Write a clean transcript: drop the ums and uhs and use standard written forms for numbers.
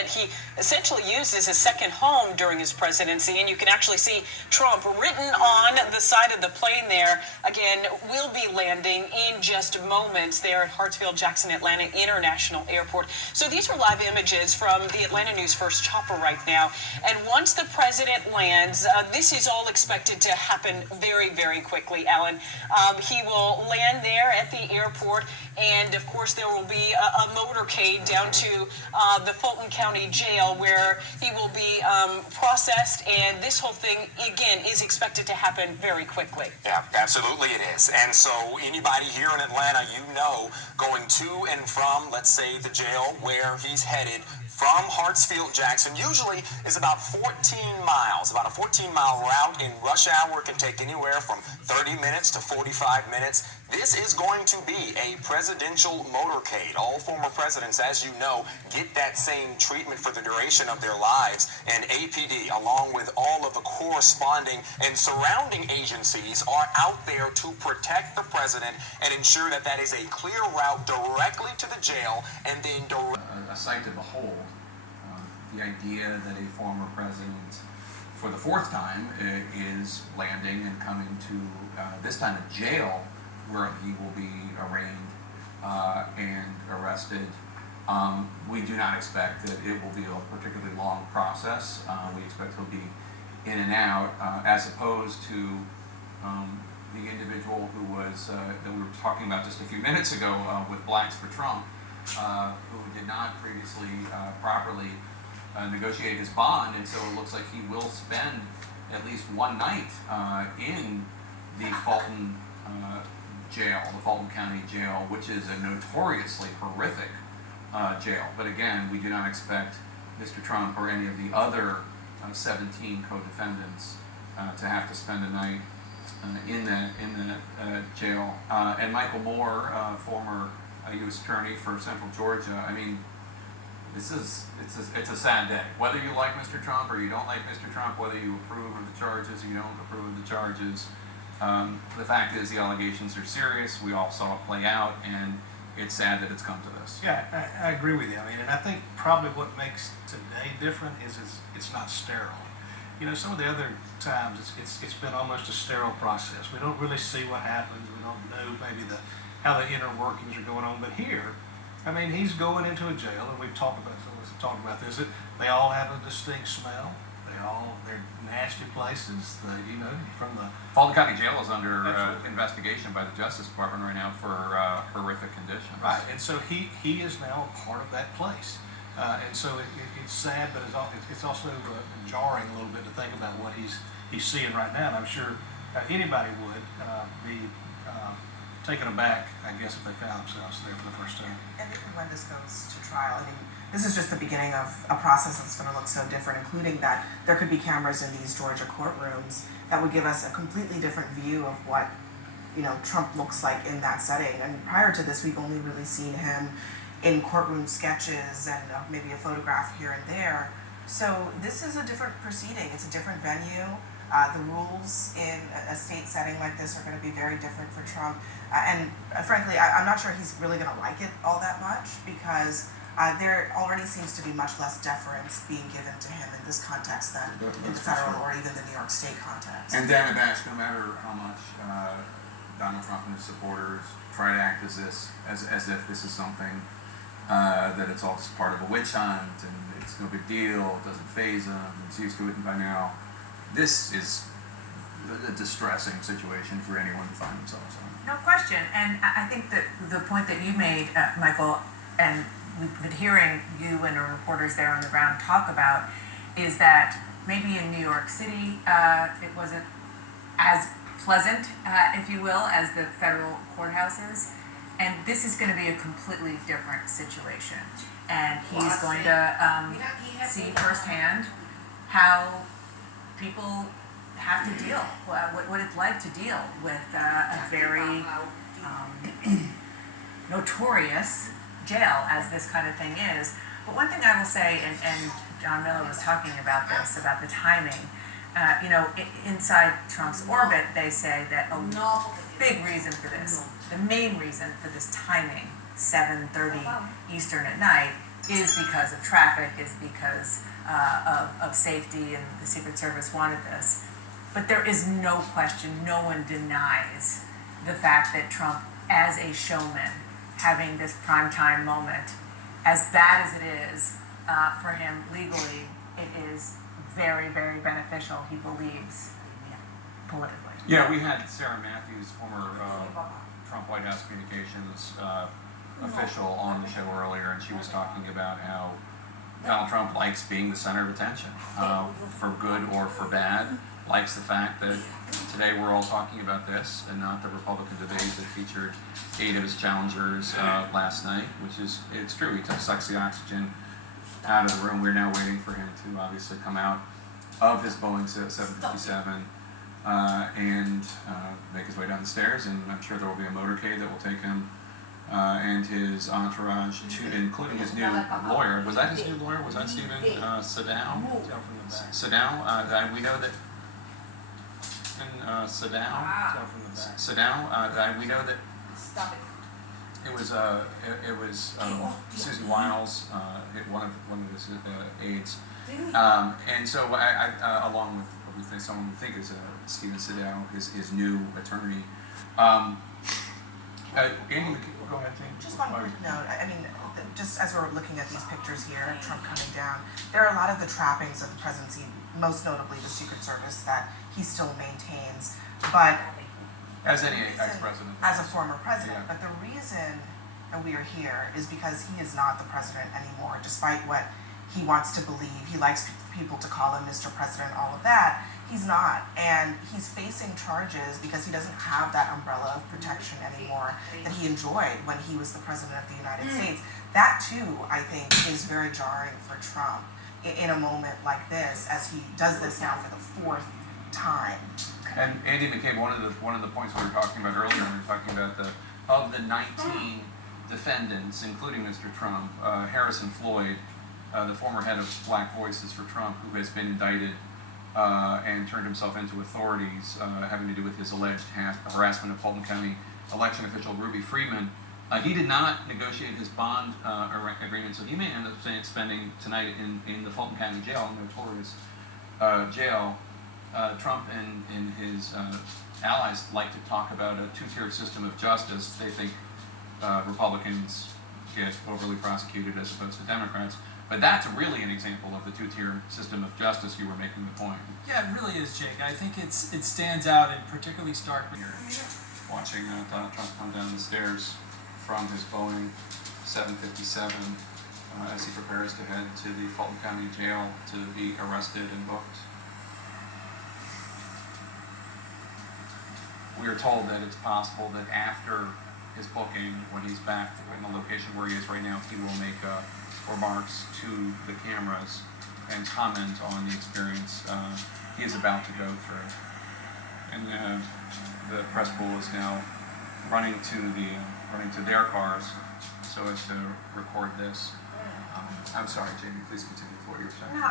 that he essentially used as a second home during his presidency. And you can actually see Trump written on the side of the plane there. Again, will be landing in just moments there at Hartsfield-Jackson Atlanta International Airport. So these are live images from the Atlanta News First chopper right now. And once the president lands, this is all expected to happen very, very quickly, Alan. He will land there at the airport, and of course there will be a motorcade down to the Fulton County Jail where he will be processed, and this whole thing, again, is expected to happen very quickly. Yeah, absolutely it is. And so anybody here in Atlanta, you know, going to and from, let's say, the jail where he's headed from Hartsfield-Jackson usually is about 14 miles. About a 14-mile route in rush hour can take anywhere from 30 minutes to 45 minutes. This is going to be a presidential motorcade. All former presidents, as you know, get that same treatment for the duration of their lives. And APD, along with all of the corresponding and surrounding agencies, are out there to protect the president and ensure that that is a clear route directly to the jail and then a sight to behold. The idea that a former president, for the fourth time, is landing and coming to, this time, a jail where he will be arraigned and arrested. We do not expect that it will be a particularly long process. We expect he'll be in and out, as opposed to the individual who was, that we were talking about just a few minutes ago with Blacks for Trump, who did not previously properly negotiate his bond, and so it looks like he will spend at least one night in the Fulton jail, the Fulton County Jail, which is a notoriously horrific jail. But again, we do not expect Mr. Trump or any of the other 17 co-defendants to have to spend a night in the jail. And Michael Moore, former U.S. Attorney for Central Georgia, I mean, it's a sad day. Whether you like Mr. Trump or you don't like Mr. Trump, whether you approve of the charges or you don't approve of the charges, the fact is the allegations are serious. We all saw it play out, and it's sad that it's come to this. Yeah, I agree with you. I mean, and I think probably what makes today different is it's not sterile. You know, some of the other times it's been almost a sterile process. We don't really see what happens. We don't know maybe how the inner workings are going on. But here, I mean, he's going into a jail, and we've talked about this. That they all have a distinct smell. They're nasty places. You know, from the Fulton County Jail is under investigation by the Justice Department right now for horrific conditions. Right, and so he is now a part of that place, and so it's sad, but it's also jarring a little bit to think about what he's seeing right now. And I'm sure anybody would be taken aback, I guess, if they found themselves there for the first time. And even when this goes to trial, I mean, this is just the beginning of a process that's going to look so different, including that there could be cameras in these Georgia courtrooms that would give us a completely different view of what, you know, Trump looks like in that setting. And prior to this, we've only really seen him in courtroom sketches and maybe a photograph here and there. So this is a different proceeding. It's a different venue. The rules in a state setting like this are going to be very different for Trump. And frankly, I'm not sure he's really going to like it all that much, because there already seems to be much less deference being given to him in this context than in the federal or even the New York State context. And Dana Bash, no matter how much Donald Trump and his supporters try to act as if this is something that it's all just part of a witch hunt and it's no big deal, it doesn't faze him, he's used to it by now. This is a distressing situation for anyone to find themselves in. No question, and I think that the point that you made, Michael, and we've been hearing you and the reporters there on the ground talk about, is that maybe in New York City it wasn't as pleasant, if you will, as the federal courthouses, and this is going to be a completely different situation, and he's going to see firsthand how people have to deal, what it's like to deal with a very notorious jail, as this kind of thing is. But one thing I will say, and John Miller was talking about this, about the timing, you know, inside Trump's orbit, they say that a big reason for this, the main reason for this timing, 7:30 Eastern at night, is because of traffic, is because of safety, and the Secret Service wanted this. But there is no question, no one denies the fact that Trump, as a showman, having this primetime moment, as bad as it is for him legally, it is very, very beneficial, he believes, politically. Yeah, we had Sarah Matthews, former Trump White House communications official, on the show earlier, and she was talking about how Donald Trump likes being the center of attention, for good or for bad. Likes the fact that today we're all talking about this and not the Republican debate that featured 8 of his challengers last night, which is, it's true, he sucks the oxygen out of the room. We're now waiting for him to obviously come out of his Boeing 757 and make his way down the stairs, and I'm sure there will be a motorcade that will take him and his entourage, including his new lawyer. Was that his new lawyer? Was that Stephen Sadow? Sadow? We know that Sadow. We know that it was Susie Wiles, one of his aides, and so I along with someone we think is Stephen Sadow, his new attorney. Andy, go ahead, Jane. Just one quick note. I mean, just as we're looking at these pictures here, Trump coming down, there are a lot of the trappings of the presidency, most notably the Secret Service that he still maintains. But as any ex-president, as a former president, yeah. But the reason that we are here is because he is not the president anymore, despite what he wants to believe. He likes people to call him Mr. President, all of that. He's not, and he's facing charges because he doesn't have that umbrella of protection anymore that he enjoyed when he was the president of the United States. That too, I think, is very jarring for Trump in a moment like this, as he does this now for the 4th time. And Andy McCabe, one of the points we were talking about earlier, we were talking about of the 19 defendants, including Mr. Trump, Harrison Floyd, the former head of Black Voices for Trump, who has been indicted and turned himself into authorities having to do with his alleged harassment of Fulton County election official Ruby Freeman. He did not negotiate his bond agreement, so he may end up spending tonight in the Fulton County Jail, a notorious jail. Trump and his allies like to talk about a 2-tier system of justice. They think Republicans get overly prosecuted as opposed to Democrats. But that's really an example of the 2-tier system of justice. You were making the point. Yeah, it really is, Jake. I think it stands out in particularly stark. Watching Donald Trump come down the stairs from his Boeing 757 as he prepares to head to the Fulton County Jail to be arrested and booked. We are told that it's possible that after his booking, when he's back in the location where he is right now, he will make remarks to the cameras and comment on the experience he is about to go through. And the press pool is now running to their cars so as to record this. I'm sorry, Jamie, please continue with what you were saying. No,